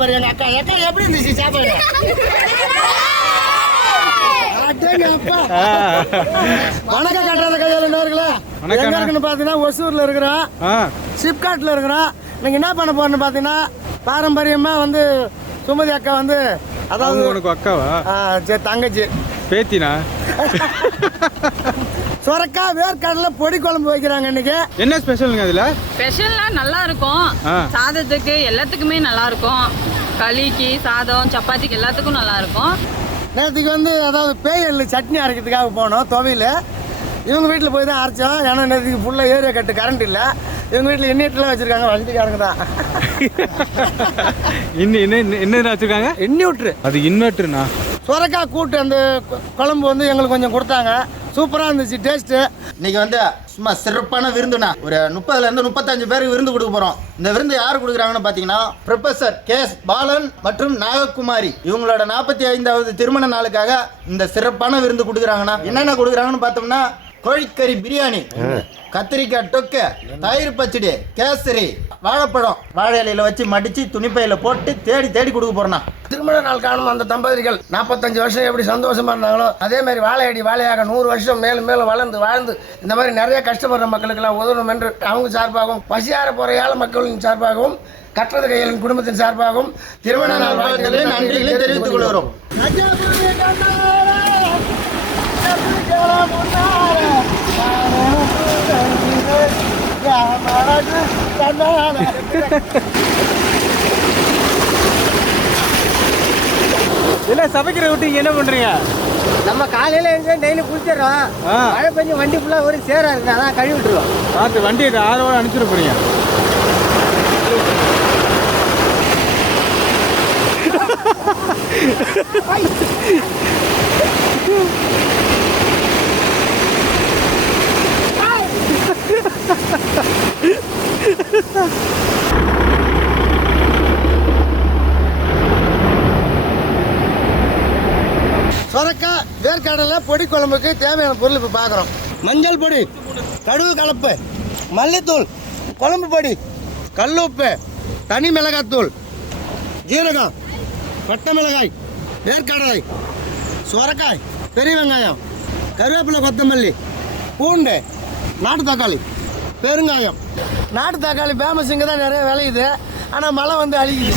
பாரு எங்க அக்கா அக்கா எப்படி இருந்துச்சு சாப்பாடு. வணக்கம் கட்டுறத கையால் வணக்கம். எங்க இருக்குன்னு பார்த்தீங்கன்னா ஒசூர்ல இருக்கிறோம் ஆ. சிப்காட்டில் இருக்கிறோம் நீங்க என்ன பண்ண போறோம்னு பார்த்தீங்கன்னா பாரம்பரியமா வந்து சுமதி அக்கா வந்து அதாவது உனக்கு அக்காவா? ஆ, சரி தங்கச்சி. பேத்தினா? சுரக்கா வேர்க்கடலை பொடி குழம்பு வைக்கிறாங்க இன்னைக்கு. என்ன ஸ்பெஷலுங்க அதுல? ஸ்பெஷல்லாம் நல்லா இருக்கும். சாதத்துக்கு எல்லாத்துக்குமே நல்லா இருக்கும். களிக்கு சாதம் சப்பாத்திக்கு எல்லாத்துக்கும் நல்லா இருக்கும் நேற்றுக்கு வந்து அதாவது பேய் எள்ளு சட்னி அரைக்கிறதுக்காக போனோம் துவையில். இவங்க வீட்டில் போய் தான் அரைச்சோம். ஏன்னா நேற்றுக்கு ஃபுல்லாக ஏரியா கட்டு கரண்ட் இல்லை. இவங்க வீட்டில் எண்ணெய்ட்டுலாம் வச்சுருக்காங்க? வசதிக்காரங்க தான். இன்னும் என்ன என்ன வச்சிருக்காங்க? விட்டுரு அது இன்வெர்டர்னா சுரக்காய் கூட்டு அந்த குழம்பு வந்து எங்களுக்கு கொஞ்சம் கொடுத்தாங்க. சூப்பராக இருந்துச்சு டேஸ்ட்டு இன்னைக்கு வந்து சும்மா சிறப்பான விருந்துண்ணா. ஒரு முப்பதுல இருந்து முப்பத்தஞ்சு பேருக்கு விருந்து கொடுக்க போறோம். இந்த விருந்து யார் கொடுக்குறாங்கன்னு பாத்தீங்கன்னா ப்ரொஃபசர் கே எஸ் பாலன் மற்றும் நாககுமாரி இவங்களோட நாற்பத்தி ஐந்தாவது திருமண நாளுக்காக இந்த சிறப்பான விருந்து கொடுக்குறாங்கண்ணா. என்னென்ன கொடுக்குறாங்கன்னு பார்த்தோம்னா கோழிக்கறி பிரியாணி கத்திரிக்காய் தொக்கு தயிர் பச்சடி கேசரி வாழைப்பழம் வாழை இலையில வச்சு மடிச்சு துணிப்பையில போட்டு தேடி தேடி கொடுக்க போறோம்ண்ணா திருமண நாள் காணும் அந்த தம்பதிகள் நாற்பத்தஞ்சு வருஷம் எப்படி சந்தோஷமா இருந்தாங்களோ அதே மாதிரி வாழையடி வாழையாக நூறு வருஷம் மேலும் மேலும் வளர்ந்து வாழ்ந்து இந்த மாதிரி நிறைய கஷ்டப்படுற மக்களுக்கெல்லாம் உதவணும் என்று அவங்க சார்பாகவும் பசியார போற ஏழை மக்களின் சார்பாகவும் கற்றது கையலின் குடும்பத்தின் சார்பாகவும் திருமண நாள் வாழ்த்துக்களை நன்றிகளை தெரிவித்துக் கொள்கிறோம். இல்ல சமைக்கிற விட்டு என்ன பண்றீங்க? நம்ம காலையில எழுந்து டெய்லி குளிச்சிடறோம். மழை பெஞ்சு வண்டி ஃபுல்லாக ஒரு சேரா இருக்கு அதான் கழுவி விட்டுருவோம் பார்த்து வண்டியை ஆதரவோட அனுப்பிச்சிட போறீங்க. சொரக்காய் வேர்க்கடலை பொடி குழம்புக்கு தேவையான பொருள் இப்போ பார்க்குறோம் மஞ்சள் பொடி கடுகு கலப்பு மல்லித்தூள் குழம்பு பொடி கல்லுப்பு தனி மிளகாத்தூள் ஜீரகம் பட்டை மிளகாய் வேர்க்கடலை சுரக்காய் பெரிய வெங்காயம் கருவேப்பிலை கொத்தமல்லி பூண்டு நாட்டு தக்காளி பெருங்காயம். நாட்டு தக்காளி ஃபேமஸ் இங்கே தான் நிறைய விளையுது. ஆனால் மழை வந்து அழிக்குது.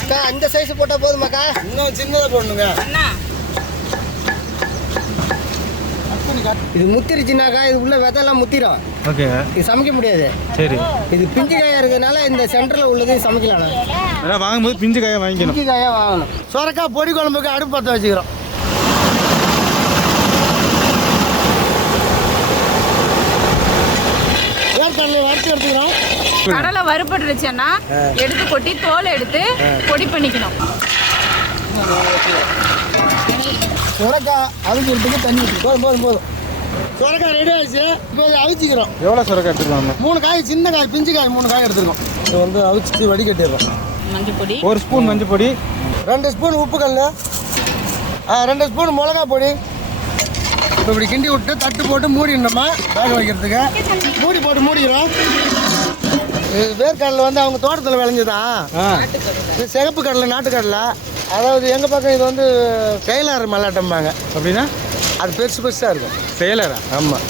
அக்கா இந்த சைஸ் போட்டா போதுமாக்கா இன்னும் சின்னதா போடணுங்க. அண்ணா. இது முத்திருச்சுனாக்கா இது உள்ள விதெல்லாம் முத்திரும். ஓகே. இது சமைக்க முடியாது. சரி. இது பிஞ்சு காயா இருக்கிறதுனால இந்த சென்டர்ல உள்ளது சமைக்கலாம். வாங்கும்போது பிஞ்சு காயை வாங்கிக்கணும். பிஞ்சு காயா வாங்கணும். சொரக்காய் பொடி குழம்புக்கு அடுப்பு பற்ற வச்சுக்கிறோம். எடுத்துக்கிறோம். கடலை வறுபட்டுருச்சுன்னா எடுத்து கொட்டி தோலை எடுத்து பொடி பண்ணிக்கணும். சுரக்காய் அவிக்கிறதுக்கு தண்ணி ஊற்றி போதும் போதும் போதும். சுரக்காய் ரெடி ஆயிடுச்சு. இப்போ அவிச்சிக்கிறோம். எவ்வளோ சுரக்கா எடுத்துக்கலாம் மூணு காய் சின்ன காய் பிஞ்சு காய் மூணு காய் எடுத்துருக்கோம். இது வந்து அவிச்சிட்டு வடிகட்டிடுறோம். மஞ்சள் பொடி ஒரு ஸ்பூன் மஞ்சள் பொடி ரெண்டு ஸ்பூன் உப்பு கல் ரெண்டு ஸ்பூன் மிளகா பொடி. இப்போ இப்படி கிண்டி விட்டு தட்டு போட்டு மூடிடணுமா வேக வைக்கிறதுக்கு. மூடி போட்டு மூடிக்கிறோம் இது வேர்க்கடலை வந்து அவங்க தோட்டத்தில் விளைஞ்சதான் ஆ. இது சிகப்பு கடலை நாட்டுக்கடலை அதாவது எங்கள் பக்கம் இது வந்து கைலாறு மல்லாட்டம்பாங்க. அப்படின்னா? அது பெருசு பெருசாக இருக்கும். செயலரா ஆமாம்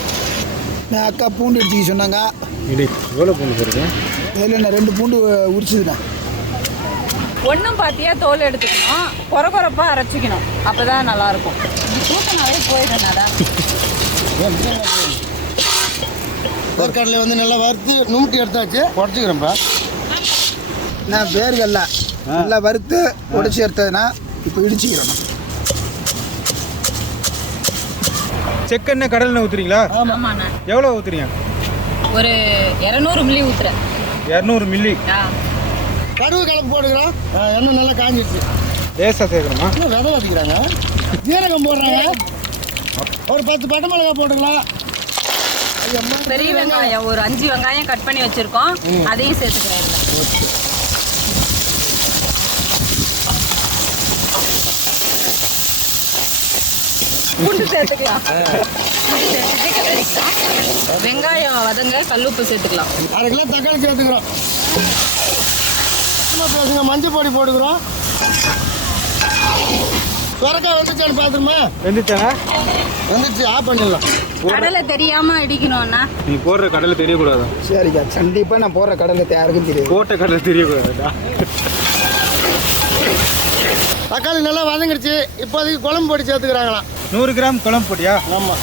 நான் அக்கா பூண்டு அடிச்சுக்க சொன்னாங்க. இடி எவ்வளோ பூண்டு போயிருக்கு இதில் நான் ரெண்டு பூண்டு உரிச்சுதுண்ணா. ஒன்றும் பாத்தியா தோல் எடுத்துக்கணும். குறை குறைப்பா அரைச்சிக்கணும். அப்பதான் நல்லா இருக்கும் தூக்கினாவே போயிடுறேன் வேர்க்கடலை வந்து நல்லா வறுத்து நுமுட்டி எடுத்தாச்சு. உடச்சிக்கிறேன்ப்பா நான் வேர்கல்ல நல்லா வறுத்து உடைச்சி எடுத்ததுன்னா இப்போ இடிச்சுக்கிறோம் செக்கெண்ணெய் கடலெண்ணெய் ஊற்றுறீங்களா ஆமாண்ணா. எவ்வளோ ஊற்றுறீங்க ஒரு இரநூறு மில்லி ஊத்துறேன். இரநூறு மில்லி. ஆ. கடுகு கலப்பு போட்டுக்கிறோம். ஆ, எண்ணெய் நல்லா காஞ்சிடுச்சு லேசாக சேர்க்கணுமா? இன்னும் விதை வச்சுக்கிறாங்க ஜீரகம் போடுறாங்க. ஒரு பத்து பட்டை மிளகா போட்டுக்கலாம். பெரிய வெங்காயம் ஒரு அஞ்சு வெங்காயம் கட் பண்ணி வச்சிருக்கோம். அதையும் சேர்த்துக்கிறேன். பூண்டு சேர்த்துக்கலாம். வெங்காயம் வதங்க கல்லுப்பு சேர்த்துக்கலாம். அரை கிலோ தக்காளி சேர்த்துக்கிறோம். மஞ்சள் பொடி போட்டுக்கிறோம். சுரக்காய் வந்துச்சான்னு பார்த்துருமா வெந்துச்சானா வந்துச்சு ஆஃப் பண்ணிடலாம். கடலை தெரியாம இடிக்கணும்னா நீ போடுற கடலை தெரியக்கூடாதா? சரிக்கா கண்டிப்பாக நான் போடுற கடலை யாருக்கும் தெரியாது. போட்ட கடலை தெரியக்கூடாதுடா. தக்காளி நல்லா வதங்கிடுச்சு இப்போதைக்கு குழம்பு பொடி சேர்த்துக்கிறாங்களாம். நூறு கிராம் குழம்பு பொடியா? ஆமாம்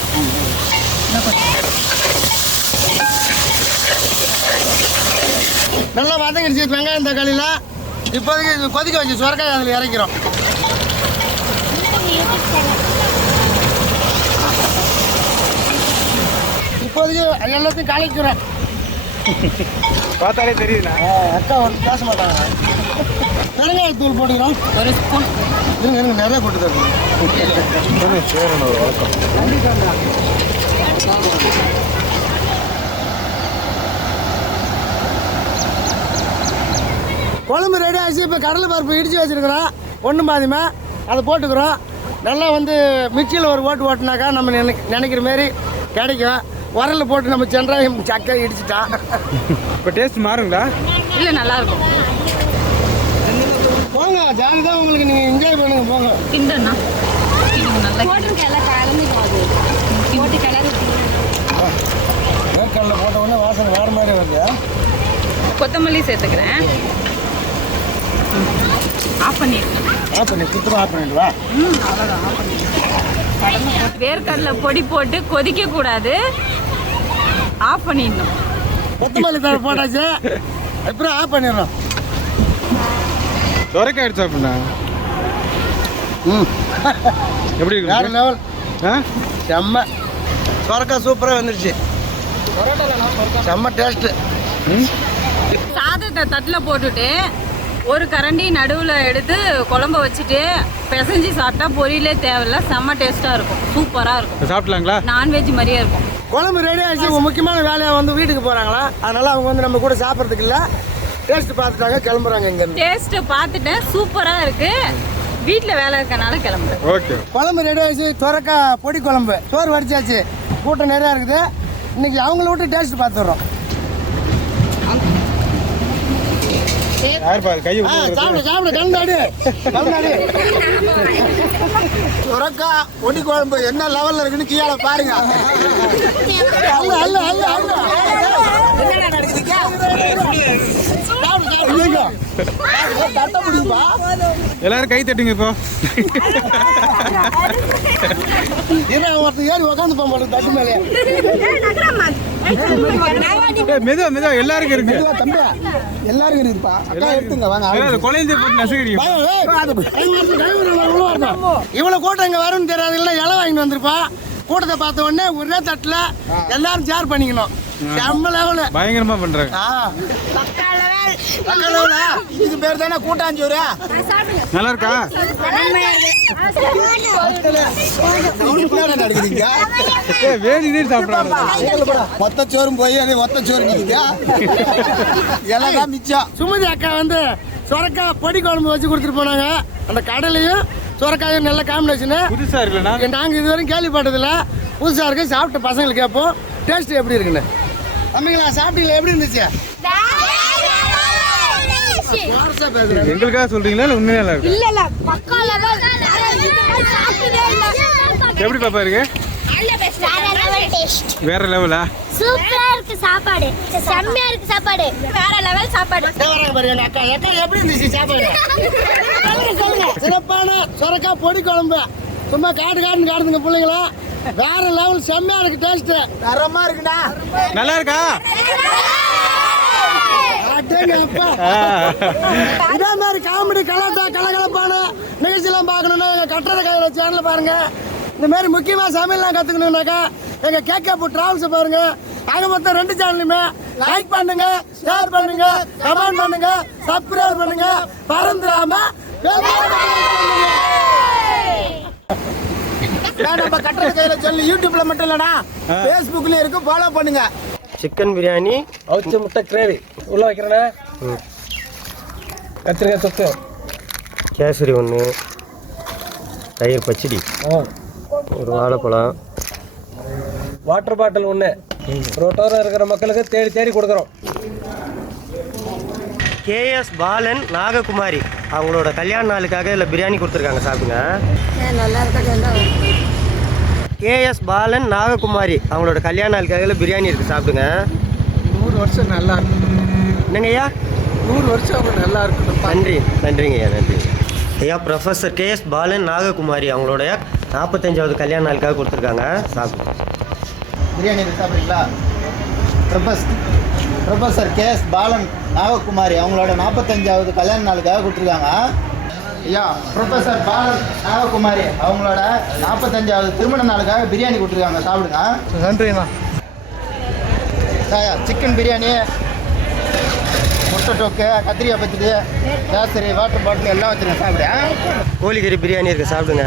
நல்லா வதங்கிடுச்சு வெங்காயம் தக்காளியில் இப்போதைக்கு கொதிக்க வச்சு சுரக்காய் அதில் இறக்கிறோம். இப்போதைக்கு எல்லாத்தையும் கலைக்கிறோம் பார்த்தாலே தெரியுதுண்ணா. அக்கா வந்து பேச மாட்டாங்க. பெருங்காயத்தூள் போட்டுக்கிறோம். ஒரு ஸ்பூன். இருங்க இருங்க நிறைய போட்டு தருவோம் சேரணும் ஒரு வழக்கம்? குழம்பு ரெடி ஆச்சு இப்போ கடலை பருப்பு இடித்து வச்சுருக்குறோம். ஒன்று பாதிமா அதை போட்டுக்கிறோம். நல்லா வந்து மிக்சியில் ஒரு ஓட்டு ஓட்டுனாக்கா நம்ம நினை நினைக்கிற மாரி கிடைக்கும். உரலில் போட்டு நம்ம சென்றாயம் சக்கை இடிச்சிட்டான் இப்போ டேஸ்ட் மாறுங்களா? இல்லை நல்லா இருக்கும் போங்க ஜாலி தான் உங்களுக்கு நீங்கள் என்ஜாய் பண்ணுங்க போங்க. கிண்டண்ணா வேர்க்கடலை போட்ட உடனே வாசனை வேறு மாதிரி வருது. கொத்தமல்லி சேர்த்துக்கிறேன். ஆஃப் பண்ணிடுறேன் வேர்க்கடலை பொடி போட்டு கொதிக்க கூடாது. ஆஃப் பண்ணிடணும். கொத்தமல்லி தழை போட்டாச்சு. அப்புறம் ஆஃப் பண்ணிடுறோம் சொரக்காய் அடிச்சா அப்படின்னா? ம். எப்படி வேறு இருக்கு லெவல். ஆ? செம்ம. சொரக்காய் சூப்பராக வந்துருச்சு. செம்ம டேஸ்ட்டு. ம்? சாதத்தை தட்டில் போட்டுட்டு ஒரு கரண்டி நடுவில் எடுத்து குழம்ப வச்சுட்டு பிசைஞ்சு சாப்பிட்டா பொரியலே தேவையில்ல. செம்ம டேஸ்ட்டாக இருக்கும். சூப்பராக இருக்கும். சாப்பிட்லாங்களா? நான்வெஜ் மாதிரியே இருக்கும். குழம்பு ரெடி ஆயிடுச்சு. உங்க முக்கியமான வேலையாக வந்து வீட்டுக்கு போகிறாங்களா அதனால அவங்க வந்து நம்ம கூட சாப்பிட்றதுக்கு இல்லை. டேஸ்ட் பார்த்துட்டாங்க கிளம்புறாங்க இங்கேருந்து. டேஸ்ட்டை பார்த்துட்டேன். சூப்பராக இருக்கு. வீட்டில் வேலை இருக்கனால கிளம்புறேன். ஓகே குழம்பு ரெடி ஆயிடுச்சு. சொரக்காய் பொடி குழம்பு. சோறு வடிச்சாச்சு. கூட்டம் நிறையா இருக்குது. இன்னைக்கு அவங்கள விட்டு டேஸ்ட் பார்த்துடுறோம். யார் பாரு கையை சாப்பிடு சாப்பிடு கலந்தாடு. கலந்தாடு. சுரக்கா பொடி குழம்பு என்ன லெவலில் இருக்குன்னு கீழே பாருங்க. அல்ல அல்ல அல்ல அல்ல முடியுமா எல்லாரும் கை தட்டுங்க இப்போ. ஒருத்தர் ஏறி உக்காந்து தட்டு மேலே. மெதுவா மெதுவா எல்லாருக்கும் இருக்கு. தம்பி எல்லாருக்கும் இருக்குப்பா. அக்கா எடுத்துங்க வாங்க குழந்தை போட்டு நசுக்கிறீங்க இவ்வளவு கூட்டம் இங்க வரும்னு தெரியாது இல்ல இலை வாங்கிட்டு வந்திருப்பா. கூட்டத்தை பார்த்த உடனே ஒரே தட்டுல எல்லாரும் ஷேர் பண்ணிக்கணும். செம்ம லெவலு பயங்கரமா பண்றாங்க. இதுக்கு பேர் தானே கூட்டாஞ்சோறு? நல்லா இருக்கா? நடக்குதுங்க? ஏ வேணி நீர் சாப்பிட்றாங்க. மொத்த சோறும் போய் அது மொத்த சோறு நிற்குது எல்லாம் மிச்சம். சுமதி அக்கா வந்து சொரக்காய் பொடி குழம்பு வச்சு கொடுத்துட்டு போனாங்க. அந்த கடலையும் சொரக்காயும் நல்ல காம்பினேஷனு புதுசா இருக்குல்லண்ணா. நாங்கள் இதுவரையும் கேள்விப்பட்டதில்ல. புதுசாக இருக்கு. சாப்பிட்ட பசங்களுக்கு கேட்போம். டேஸ்ட் எப்படி இருக்குன்னு? தம்பிங்களா சாப்பிட்டீங்களா? எப்படி இருந்துச்சு? எங்களுக்காக சொல்றீங்களா இல்ல உண்மையா இருக்கு? இல்ல இல்ல எப்படி பாப்பா இருக்கு? வேற லெவல் டேஸ்ட் வேற லெவலா சூப்பரா இருக்கு சாப்பாடு. செம்மையா இருக்கு சாப்பாடு. வேற லெவல் சாப்பாடு. வராங்க பாருங்க எங்க அக்கா. அக்கா எப்படி இருந்துச்சு சாப்பாடு? சிறப்பான சொரக்காய் பொடி குழம்பு. சும்மா காடு காடுன்னு காடுதுங்க பிள்ளைங்களா? வேற லெவல் செம்மையா இருக்கு டேஸ்ட் தரமா இருக்குடா நல்லா இருக்கா? இதே மாதிரி காமெடி கலாட்டா கலகலப்பான நிகழ்ச்சியெல்லாம் பார்க்கணுன்னா எங்கள் கட்டுறது கையில் சேனலை பாருங்க. இந்த மாதிரி முக்கியமாக சமையல்லாம் கற்றுக்கணுன்னாக்கா எங்கள் கேக்கப்பு ட்ராவல்ஸை பாருங்க. ஆக மொத்தம் ரெண்டு சேனலுமே லைக் பண்ணுங்க ஷேர் பண்ணுங்க கமெண்ட் பண்ணுங்க சப்ஸ்கிரைப் பண்ணுங்க. பறந்துடாம நம்ம கட்டுறது கையில சொல்லு. யூடியூப்ல மட்டும் இல்லடா. ஃபேஸ்புக்லயும் இருக்கு. ஃபாலோ பண்ணுங்க. சிக்கன் பிரியாணி அவிச்ச முட்டை கிரேவி. உள்ள வைக்கிறேண்ணே கத்திரிக்காய் தொக்கு. கேசரி ஒன்று தயிர் பச்சடி. ஒரு வாழைப்பழம். வாட்டர் பாட்டில் ஒன்று ரோட்டோரம் இருக்கிற மக்களுக்கு தேடி தேடி கொடுக்குறோம். கேஎஸ் பாலன் நாககுமாரி. அவங்களோட கல்யாண நாளுக்காக இதில் பிரியாணி கொடுத்துருக்காங்க சாப்பிடுங்க. கேஎஸ் பாலன் நாககுமாரி. அவங்களோட கல்யாண நாளுக்காக பிரியாணி இருக்குது சாப்பிடுங்க. நூறு வருஷம் நல்லா இருக்கும் என்னங்க ஐயா? நூறு வருஷம் அவங்க நல்லா இருக்கணும் நன்றி நன்றிங்க ஐயா நன்றி. ஐயா ப்ரொஃபஸர் கேஎஸ் பாலன் நாககுமாரி அவங்களுடைய நாற்பத்தஞ்சாவது கல்யாண நாளுக்காக கொடுத்துருக்காங்க. சாப்பிடுங்க பிரியாணி இருக்கு சாப்பிட்றீங்களா? Profess professor K S Balan Nagakumari அவங்களோட நாற்பத்தஞ்சாவது கல்யாண நாளுக்காக கொடுத்துருக்காங்க. ஐயா ப்ரொஃபஸர் பாலன் நாககுமாரி அவங்களோட நாற்பத்தஞ்சாவது திருமண நாளுக்காக பிரியாணி கொடுத்துருக்காங்க. சாப்பிடுங்க. நன்றிண்ணா. ஐயா சிக்கன் பிரியாணி முட்டை டோக்கு கத்திரிக்காய் பச்சடி கேசரி வாட்டர் பாட்டில் எல்லாம் வச்சுருக்கேன். சாப்பிடுங்க கோழிக்கறி பிரியாணி இருக்குது சாப்பிடுங்க.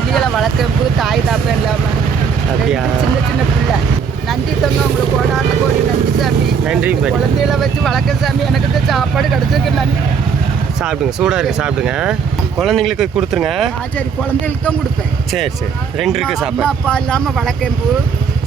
பிள்ளைகளை வளர்க்கறப்பு தாய் தாப்பம் இல்லாமல் அப்படியா? சின்ன சின்ன பிள்ளை. நன்றி தங்க உங்களுக்கு கோடான கோடி நன்றி சாமி. நன்றி குழந்தைகளை வச்சு வளர்க்க சாமி எனக்கு சாப்பாடு கிடைச்சதுக்கு நன்றி. சாப்பிடுங்க சூடாக இருக்குது சாப்பிடுங்க. குழந்தைங்களுக்கு கொடுத்துருங்க. ஆ சரி குழந்தைகளுக்கு தான் கொடுப்பேன். சரி சரி. ரெண்டு இருக்குது சாப்பாடு. அப்பா இல்லாமல் வளர்க்கம்பு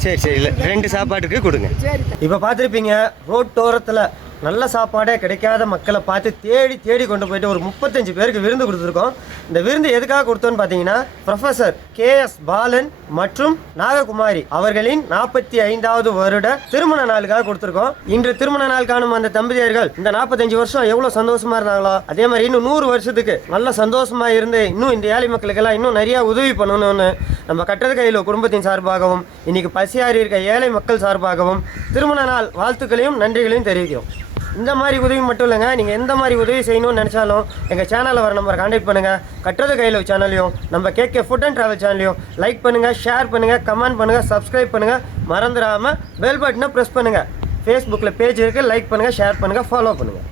சரி சரி. இல்லை ரெண்டு சாப்பாட்டுக்கு கொடுங்க. சரி இப்போ பார்த்துருப்பீங்க ரோட்டோரத்தில் நல்ல சாப்பாடே கிடைக்காத மக்களை பார்த்து தேடி தேடி கொண்டு போயிட்டு ஒரு முப்பத்தஞ்சு பேருக்கு விருந்து கொடுத்துருக்கோம். இந்த விருந்து எதுக்காக கொடுத்தோன்னு பார்த்தீங்கன்னா ப்ரொஃபசர் கே எஸ் பாலன் மற்றும் நாககுமாரி அவர்களின் நாற்பத்தி ஐந்தாவது வருட திருமண நாளுக்காக கொடுத்துருக்கோம். இன்று திருமண நாள் காணும் அந்த தம்பதியர்கள் இந்த நாற்பத்தஞ்சு வருஷம் எவ்வளோ சந்தோஷமா இருந்தாங்களோ அதே மாதிரி இன்னும் நூறு வருஷத்துக்கு நல்ல சந்தோஷமா இருந்து இன்னும் இந்த ஏழை மக்களுக்கெல்லாம் இன்னும் நிறைய உதவி பண்ணணும்னு நம்ம கட்டது கையில் குடும்பத்தின் சார்பாகவும் இன்னைக்கு பசியாறி இருக்க ஏழை மக்கள் சார்பாகவும் திருமண நாள் வாழ்த்துக்களையும் நன்றிகளையும் தெரிவிக்கிறோம். இந்த மாதிரி உதவி மட்டும் இல்லைங்க. நீங்கள் எந்த மாதிரி உதவி செய்யணும்னு நினச்சாலும் எங்கள் சேனலில் வர நம்பரை காண்டாக்ட் பண்ணுங்கள் கட்டுறது கையில் சேனலையும் நம்ம கேகே ஃபுட் அண்ட் ட்ராவல் சேனலையும் லைக் பண்ணுங்கள் ஷேர் பண்ணுங்கள் கமெண்ட் பண்ணுங்கள் சப்ஸ்கிரைப் பண்ணுங்கள் மறந்துடாமல் பெல் பட்டனை ப்ரெஸ் பண்ணுங்கள் ஃபேஸ்புக்கில் பேஜ் இருக்குது லைக் பண்ணுங்கள் ஷேர் பண்ணுங்கள் ஃபாலோ பண்ணுங்கள்